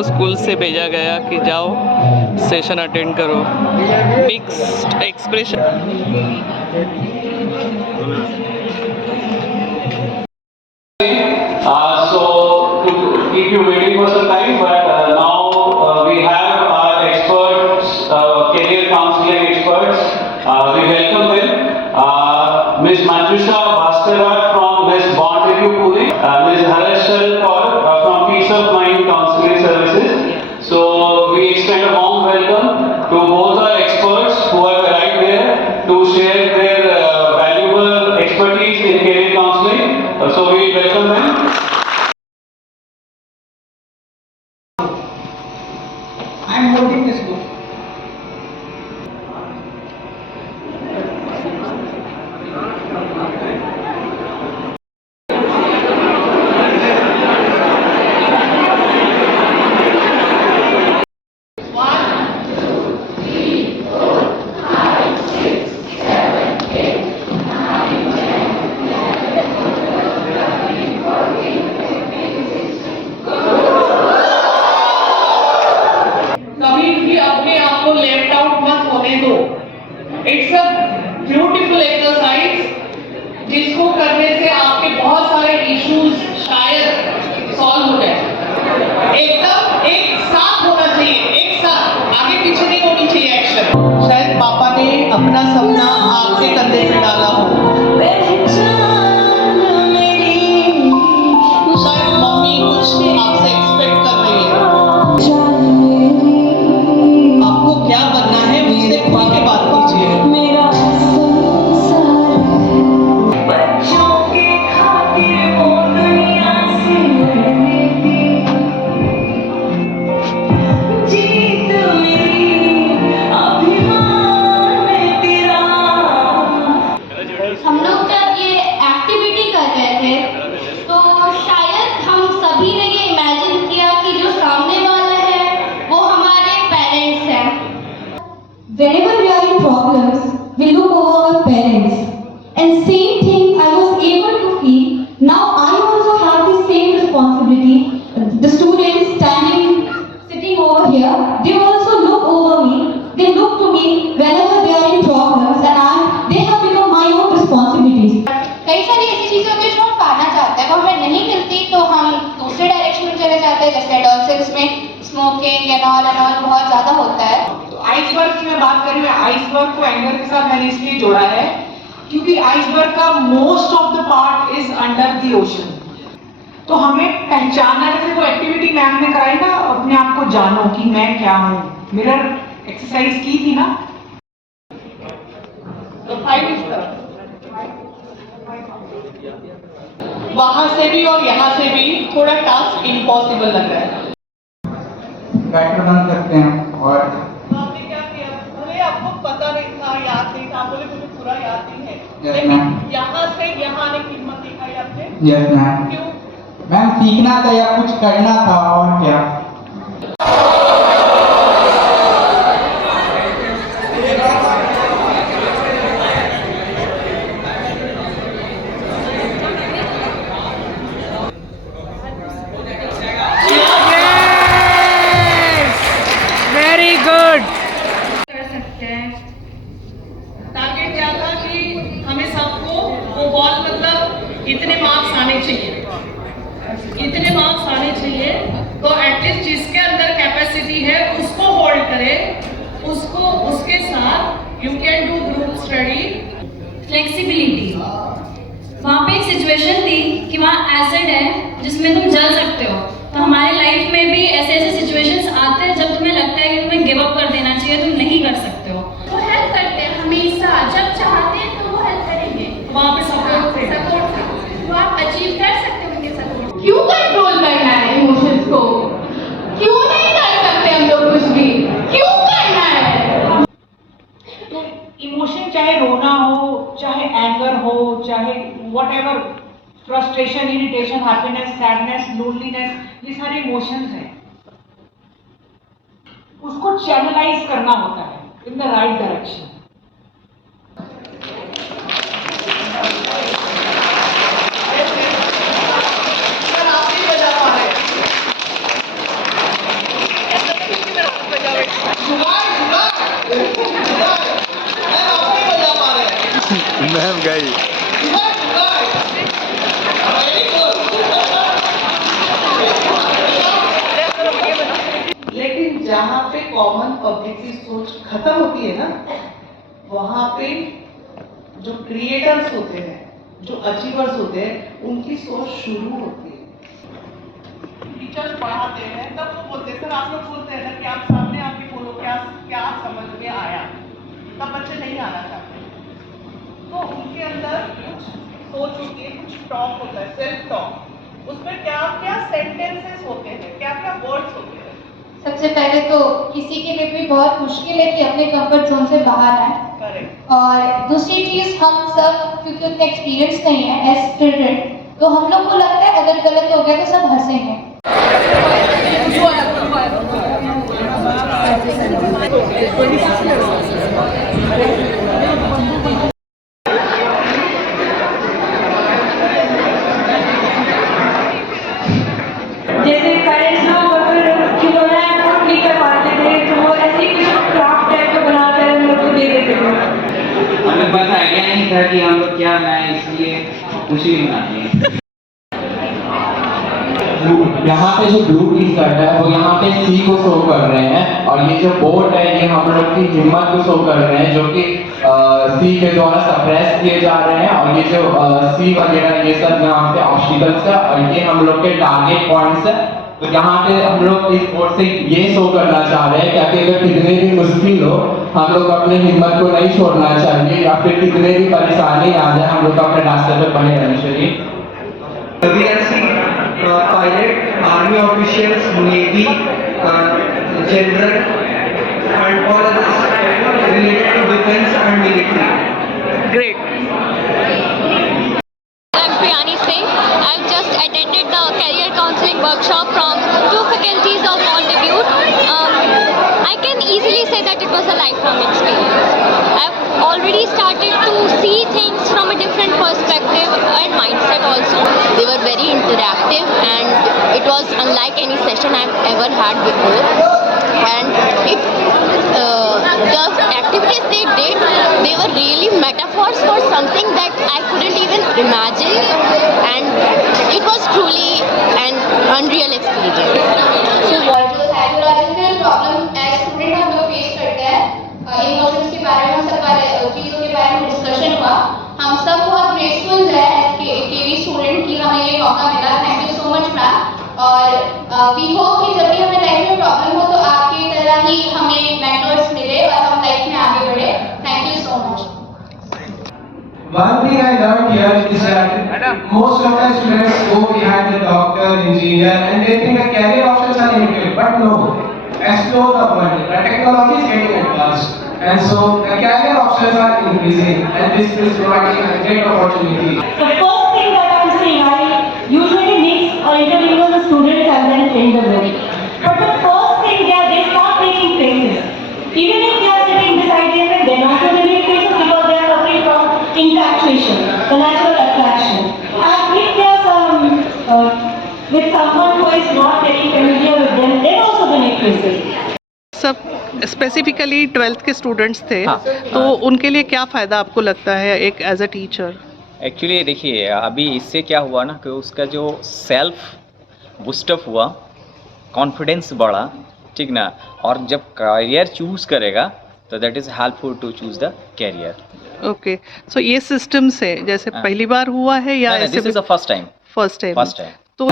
को स्कूल से भेजा गया कि जाओ सेशन अटेंड करो। Mixed expression. So to keep you waiting for some time, but now we have our experts, career counseling experts. We welcome them. Ms. Manjusha Bhaskara from West Bond Review Pune, Ms. Harashal Kaur from Peace of Mind Counseling Services. So we extend a warm welcome to both our experts who have arrived here to share their valuable expertise in career counseling. So we welcome them. I am holding this book. It's a beautiful exercise जिसको करने से आपके बहुत सारे issues शायद solve हो जाए। एकदम एक साथ होना चाहिए, एक साथ, आगे पीछे नहीं होनी चाहिए एक्शन। शायद पापा ने अपना सपना आपके कंधे पे डाला हो, शायद मम्मी कुछ आपसे एक्सपेक्ट कर रही है, आपको क्या बनना है मुझसे खुल के बात कीजिए। हम लोग जब ये एक्टिविटी कर रहे थे तो शायद हम सभी ने ये इमेजिन किया कि जो सामने वाला है वो हमारे पेरेंट्स हैं। Whenever we are in problems, we look over our parents. And same thing I was able to feel. Now I also have the same responsibility. The students sitting over here, they also look over me. They look to me whenever they are in problems, and they have become my own responsibilities. कई सारी ऐसी चीजें होती है जो हम पाना चाहते हैं, वो हमें नहीं मिलती तो हम दूसरे डायरेक्शन में चले जाते हैं, जैसे एडोलसेंस में स्मोकिंग एंड ऑल बहुत ज्यादा होता है। आइसबर्ग की मैं बात करूँ, आइसबर्ग को एंगर के साथ मैंने इसलिए जोड़ा है क्योंकि आइसबर्ग का most of the part is under the ocean. तो हमें पहचानना, जैसे वो एक्टिविटी मैम ने कराई ना, अपने आप को जानो कि मैं क्या हूँ, मिरर एक्सरसाइज की थी ना, तो 5 इस तरह वहां से भी और यहाँ से भी थोड़ा टास्क इम्पॉसिबल लग रहा है। बैटर बंद करते हैं और आपने क्या किया? अरे आपको पता नहीं था, याद नहीं था, बोले मुझे पूरा याद नहीं है। Yes, लेकिन ma'am. यहाँ से यहाँ आने की हिम्मत दिखाई आपने। Yes ma'am. क्यों? मैम सीखना था या कुछ करना था, और क्या। Very good. कर सकते हैं। टारगेट क्या था कि हमें सबको वो बॉल मतलब इतने मार्क्स आने चाहिए, इतने मार्क्स आने चाहिए, तो एटलीस्ट जिसके अंदर कैपेसिटी है उसको होल्ड करे, उसको उसके साथ you can do group study. Flexibility. वहाँ पे एक सिचुएशन थी कि वहाँ एसिड है जिसमें तुम जल सकते हो, तो हमारे लाइफ में भी ऐसे ऐसे सिचुएशंस आते हैं जब तुम्हें लगता है कि तुम्हें गिव अप कर देना चाहिए, तुम नहीं कर सकते हो। वो हेल्प करते हैं हमेशा, जब चाहते हैं तो वो हेल्प करेंगे। वहाँ पे सपोर्ट वो आप अचीव कर सकते हो उनके सपोर्ट। क्यों कंट्रोल करना है इमोशंस को? क्यों नहीं कर सकते हम लोग कुछ भी? क्यों करना है? तो इमोशन चाहे रोना हो, चाहे एंगर हो, चाहे whatever, frustration, irritation, happiness, sadness, loneliness, ये सारे इमोशंस हैं। उसको चैनलाइज करना होता है in the right direction. Ma'am गई। लेकिन जहाँ पे कॉमन पब्लिक की सोच खत्म होती है ना, वहाँ पे जो क्रिएटर्स होते हैं, जो अचीवर्स होते हैं, उनकी सोच शुरू होती है। टीचर्स पढ़ाते हैं तब वो बोलते हैं, सर आप लोग बोलते हैं ना कि आप सामने आके बोलो क्या क्या समझ में आया, तब बच्चे नहीं आना चाहते। तो उनके अंदर कुछ सोच होती है, कुछ टॉक होता है, सेल्फ टॉक। उसमें क्या क्या सेंटेंसेस होते हैं, क्या क्या वर्ड्स होते हैं। सबसे पहले तो किसी के लिए भी बहुत मुश्किल है कि अपने कंफर्ट जोन से बाहर आए। करेक्ट। और दूसरी चीज, हम सब क्योंकि उतना एक्सपीरियंस नहीं है एज स्टूडेंट, तो हम लोग को लगता है अगर गलत हो गया तो सब हंसेंगे। जैसे पेरेंट्स लोग अगर खिलौना नहीं कर पाते थे तो वो ऐसे ही कुछ क्राफ्ट टाइप का बनाकर हम लोग को दे देते थे। हमें बस आइडिया नहीं था कि हम लोग क्या बनाए, इसलिए खुशी मनाते हैं। यहाँ पे जो ब्लू टी शर्ट है वो यहाँ पे सी को शो कर रहे हैं, और ये जो बोर्ड है ये हम लोग की हिम्मत को शो कर रहे हैं, जो कि सी के द्वारा सप्रेस किए जा रहे हैं। और ये जो सी वगैरह ये सब यहाँ पे ऑब्स्टिकल्स है, और ये हम लोग के टारगेट पॉइंट्स है। तो यहाँ पे हम लोग इस बोर्ड से ये शो करना चाह रहे हैं कि अगर कितने भी मुश्किल हो, हम लोग अपने हिम्मत को नहीं छोड़ना चाहिए, या फिर कितने भी परेशानी आ जाए हम लोग अपने रास्ते पर बने रहना चाहिए। We are seeing pilot, army officials, navy, general, and all others related to defense and military. Great. I'm Priyani Singh. I've just attended the career counseling workshop from two faculties of Montebute. I can easily say that it was a lifelong experience. I've already started to see things from a different perspective and mindset also. They were very interactive and it was unlike any session I've ever had before. And the activities they did, they were really metaphors for something that I couldn't even imagine, and it was truly an unreal experience. So what the psychological problem as student हम लोग face करते हैं, emotions के बारे में, सब चीज़ों के बारे में डिस्कशन हुआ। हम सब बहुत ग्रेटफुल है केवी स्टूडेंट की हमें ये मौका मिला। Thank you so much ma'am. और वी होप कि जब भी हमें लाइफ में प्रॉब्लम हो तो आपकी तरह ही हमें मेंटर्स मिले और हम लाइफ में आगे बढ़े। Thank you so much. One thing I learned here is that most of the students go behind the doctor, engineer, and they think the career options are limited. But no, explore the world. The technology is getting advanced, and so the career options are increasing, and this is providing a great opportunity. The first thing that I'm saying, I usually mix or intermingle the students and then train the group. But the first thing they start making faces. Even if they are sitting beside them, then also they make faces because they are suffering from infatuation, the natural attraction. And if they are with someone who is not very familiar with them, then also they make faces. सब specifically 12th के students थे, हाँ, तो उनके लिए क्या फ़ायदा आपको लगता है एक एज अ टीचर? एक्चुअली देखिए, अभी इससे क्या हुआ ना कि उसका जो सेल्फ बूस्टअप हुआ, कॉन्फिडेंस बढ़ा, ठीक ना। और जब करियर चूज़ करेगा तो that is helpful to choose the career. Okay, so ये सिस्टम से जैसे हाँ। पहली बार हुआ है या ऐसे this is the first time. First time? First time. तो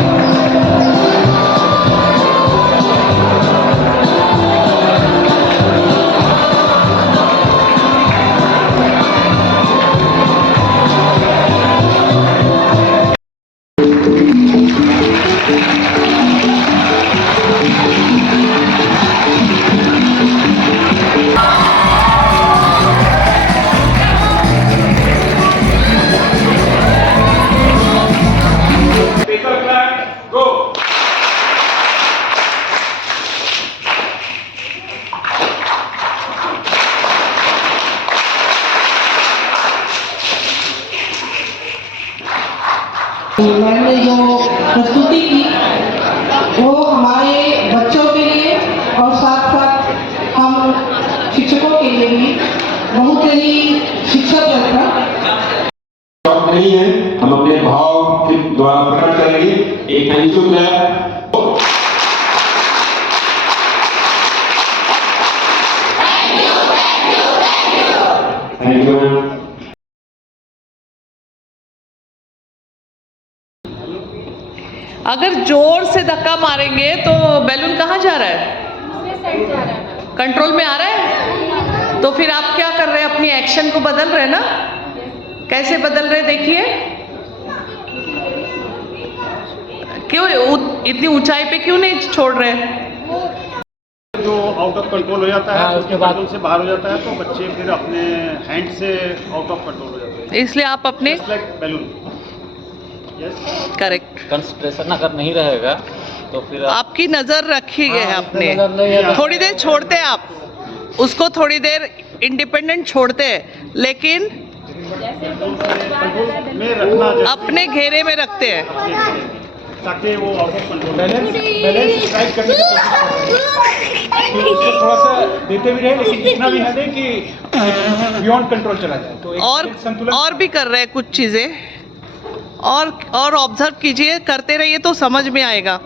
मैंने जो प्रस्तुति की वो हमारे बच्चों के लिए और साथ साथ हम शिक्षकों के लिए भी बहुत ही शिक्षाप्रद था। वक्त नहीं है, हम अपने भाव के द्वारा प्रकट करेंगे। एक thank you clap. Thank you ma'am. अगर जोर से धक्का मारेंगे तो बैलून कहाँ जा रहा है? कंट्रोल में आ रहा है? तो फिर आप क्या कर रहे हैं? अपनी एक्शन को बदल रहे हैं ना? कैसे बदल रहे देखिए। क्यों इतनी ऊंचाई पे क्यों नहीं छोड़ रहे? जो आउट ऑफ कंट्रोल हो जाता है उसके बाद से बाहर हो जाता है, तो बच्चे फिर अपने हैंड से आउट ऑफ कंट्रोल हो जाते हैं। इसलिए आप अपने बैलून करेक्ट कंसंट्रेशन अगर नहीं रहेगा तो फिर आपकी नजर रखिए आपने। थोड़ी देर छोड़ते हैं आप उसको, थोड़ी देर इंडिपेंडेंट छोड़ते हैं, लेकिन में रखना अपने घेरे में रखते हैं ताकि वो out of control balance strike करने की कोशिश करें, तो उसको थोड़ा सा देते भी रहे, लेकिन इतना भी ना दें कि बियॉन्ड कंट्रोल चला जाए। तो और भी कर रहे हैं कुछ चीजें, और ऑब्जर्व कीजिए, करते रहिए तो समझ में आएगा।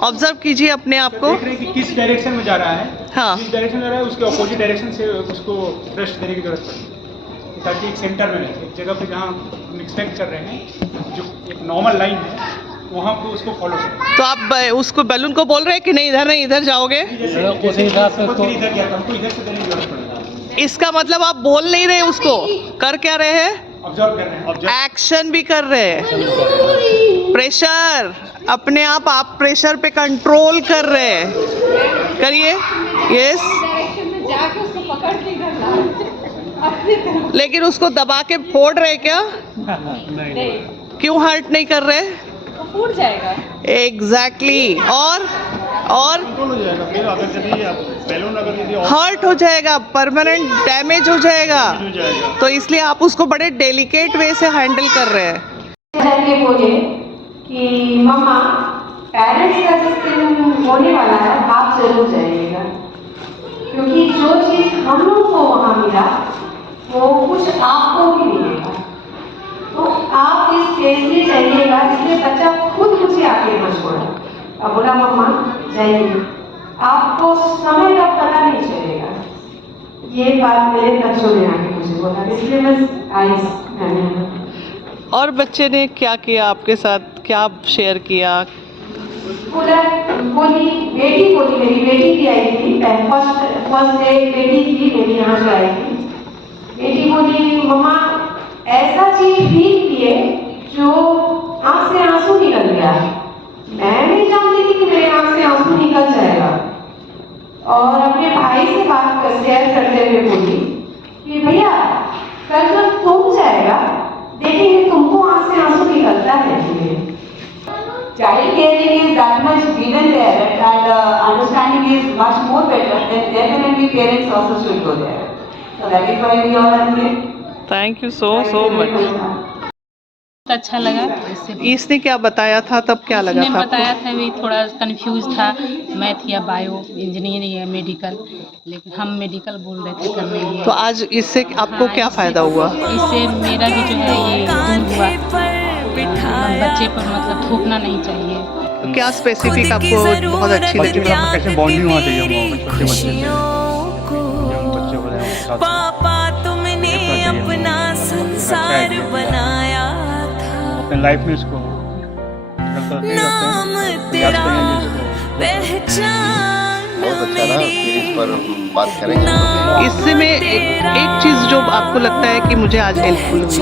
ऑब्जर्व कीजिए अपने आप को, देख रहे हैं कि किस डायरेक्शन में जा रहा है। हाँ, जिस डायरेक्शन में जा रहा है उसके अपोजिट डायरेक्शन से उसको थ्रस्ट देने की जरूरत पड़ेगी, ताकि एक सेंटर में रहे, एक जगह पे जहाँ हम एक्सपेक्ट कर रहे हैं जो एक नॉर्मल लाइन है वहाँ पे उसको फॉलो करें। तो आप उसको बैलून को बोल रहे हैं कि नहीं इधर नहीं इधर जाओगे? इसका मतलब आप बोल नहीं रहे उसको, कर क्या रहे हैं? ऑब्जर्व कर रहे हैं, एक्शन भी कर रहे हैं। प्रेशर अपने आप प्रेशर पे कंट्रोल कर रहे हैं। करिए, यस। लेकिन उसको दबा के फोड़ रहे क्या? क्यों हर्ट नहीं कर रहे? फूट जाएगा। एग्जैक्टली। और कंट्रोल हो जाएगा। फिर अगर यदि बैलून अगर यदि हर्ट हो जाएगा, परमानेंट डैमेज हो जाएगा, तो इसलिए आप उसको बड़े डेलिकेट वे से हैंडल कर रहे हैं। जाके बोले कि मम्मा पेरेंट्स का जिस दिन होने वाला है आप जरूर जाइएगा, क्योंकि जो चीज़ हम लोग को वहाँ मिला वो कुछ आपको भी मिलेगा, तो आप इस केस में जाइएगा। इसलिए बच्चा खुद मुझे आके यहाँ छोड़ा, अब बोला मम्मा जाइए, आपको समय का पता नहीं चलेगा। ये बात मेरे बच्चों ने आके मुझे बोला, इसलिए मैं आई। और बच्चे ने क्या किया आपके साथ, क्या शेयर किया? बोली बेटी बोली, मेरी बेटी भी आई थी, फर्स्ट डे बेटी थी मेरी यहाँ जो आई थी। बेटी बोली मम्मा ऐसा चीज फील किए जो आँख से आंसू निकल गया। मैं नहीं जानती थी कि मेरे आँख से आंसू निकल जाएगा, और अपने भाई से बात कर शेयर करते हुए बोली कि भैया कल जब तुम जाएगा देखेंगे तुमको आँख से आंसू निकलता है। Child caring is that much given there that understanding is much more better, then definitely parents also should go there. So that is why we all are here. Thank you so much. अच्छा लगा। इसने क्या बताया था, तब क्या लगा था? बताया था भी थोड़ा कंफ्यूज था, मैथ या बायो, इंजीनियरिंग या मेडिकल, लेकिन हम मेडिकल बोल रहे थे करने के लिए। तो आज इससे आपको क्या फायदा हुआ? इससे मेरा भी जो है ये दूर हुआ, बच्चे पर मतलब थूकना नहीं चाहिए। क्या स्पेसिफिक आपको बहुत अच्छी लगी? कैसे बॉन्डिंग होना चाहिए पापा तुमने अपना संसार बनाया था, अपने लाइफ में इसको नाम तेरा पहचान मेरी, बात करेंगे। इससे में एक चीज जो आपको लगता है कि मुझे आज हेल्पफुल हुई?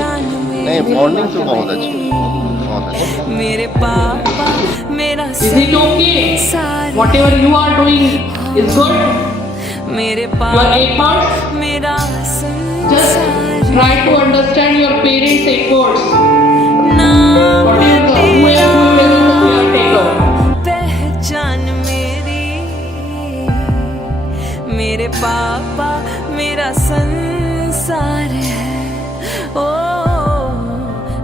नहीं, बॉन्डिंग तो बहुत अच्छी, बहुत अच्छी। मेरे पापा मेरा Whatever you are doing is good. मेरे You are efforts. मेरा Just try to understand your parents' efforts. नाम Whoever पहचान मेरी, मेरे पापा मेरा संसार है, ओ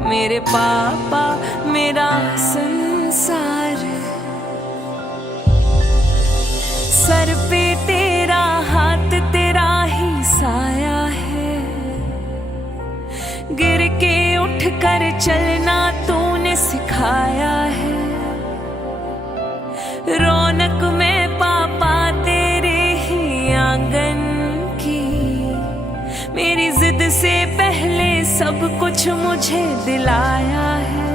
मेरे पापा मेरा संसार है। सर पे तेरा हाथ तेरा ही साया है, गिर के उठ उठ कर चलना तूने सिखाया है, रौनक में पापा तेरे ही आंगन की, मेरी जिद से पहले सब कुछ मुझे दिलाया है।